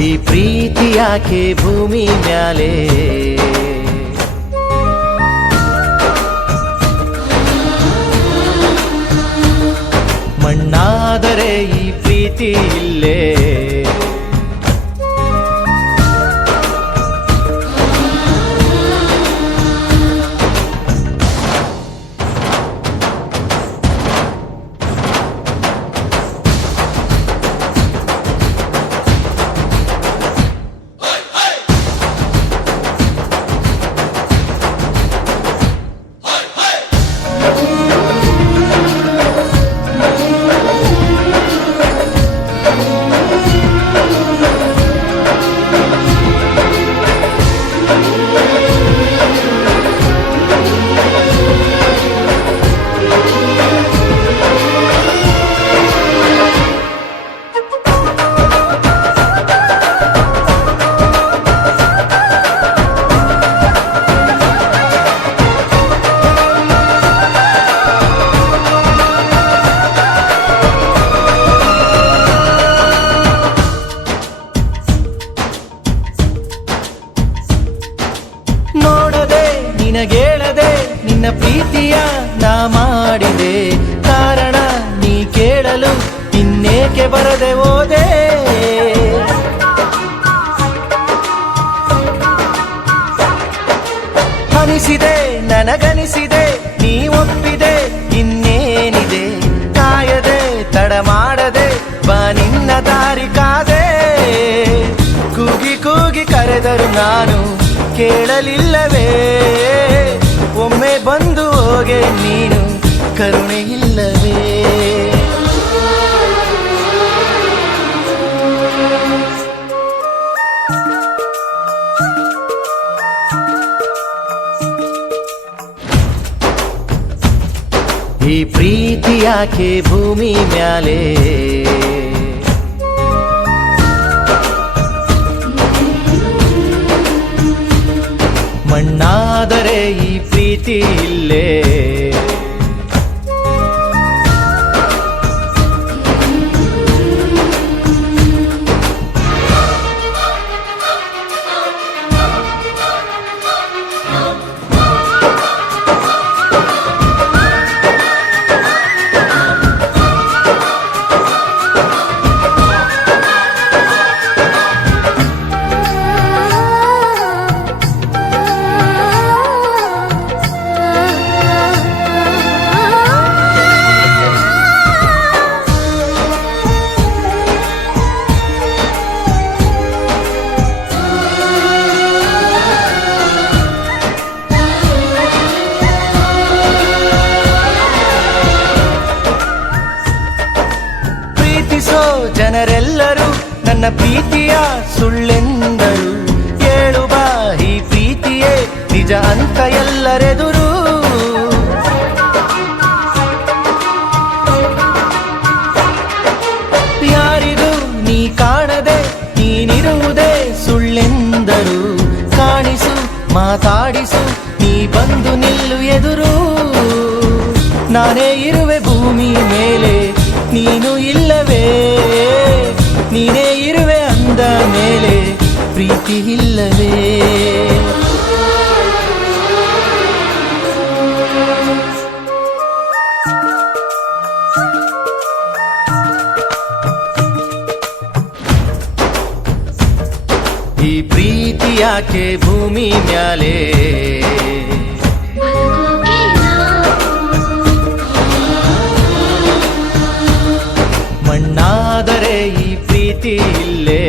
ಈ ಪ್ರೀತಿ ಯಾಕೆ ಭೂಮಿ ಮ್ಯಾಲೆ ಮಣ್ಣಾದರೆ ಈ ಪ್ರೀತಿ ಇಲ್ಲೇ ನಿನಗೇಳದೆ ನಿನ್ನ ಪ್ರೀತಿಯ ನಾ ಮಾಡಿದೆ ಕಾರಣ ನೀ ಕೇಳಲು ಇನ್ನೇಕೆ ಬರದೆ ಹೋದೆ ಅನಿಸಿದೆ ನನಗನಿಸಿದೆ ನೀ ಒಪ್ಪಿದೆ ಇನ್ನೇನಿದೆ ಕಾಯದೆ ತಡ ಮಾಡದೆ ಬಾ ನಿನ್ನ ದಾರಿ ಕಾದೆ ಕೂಗಿ ಕೂಗಿ ಕರೆದರು ನಾನು ಕೇಳಲಿಲ್ಲವೇ ಒಮ್ಮೆ ಬಂದು ಹೋಗೆ ನೀನು ಕರುಣೆ ಇಲ್ಲವೇ ಈ ಪ್ರೀತಿ ಯಾಕೆ ಭೂಮಿ ಮ್ಯಾಲೆ ಮಣ್ಣಾದರೆ ಈ ಪ್ರೀತಿ ಇಲ್ಲೇ ಜನರೆಲ್ಲರೂ ನನ್ನ ಪ್ರೀತಿಯ ಸುಳ್ಳೆಂದರು ಹೇಳು ಬಾ ಈ ಪ್ರೀತಿಯೇ ನಿಜ ಅಂತ ಎಲ್ಲರೆದುರು ಯಾರಿಗೂ ನೀ ಕಾಣದೆ ನೀನಿರುವುದೇ ಸುಳ್ಳೆಂದರು ಕಾಣಿಸು ಮಾತಾಡಿಸು ನೀ ಬಂದು ನಿಲ್ಲು ಎದುರು ನಾನೇ ಇರುವೆ ಭೂಮಿ ಮೇಲೆ ನೀನು ಇಲ್ಲವೇ ನೀನೇ ಇರುವೆ ಅಂದ ಮೇಲೆ ಪ್ರೀತಿ ಇಲ್ಲವೇ ಈ ಪ್ರೀತಿ ಯಾಕೆ ಭೂಮಿ ಮ್ಯಾಲೆ ಮಣ್ಣಾದರೆ ಈ ಪ್ರೀತಿ ಇಲ್ಲೇ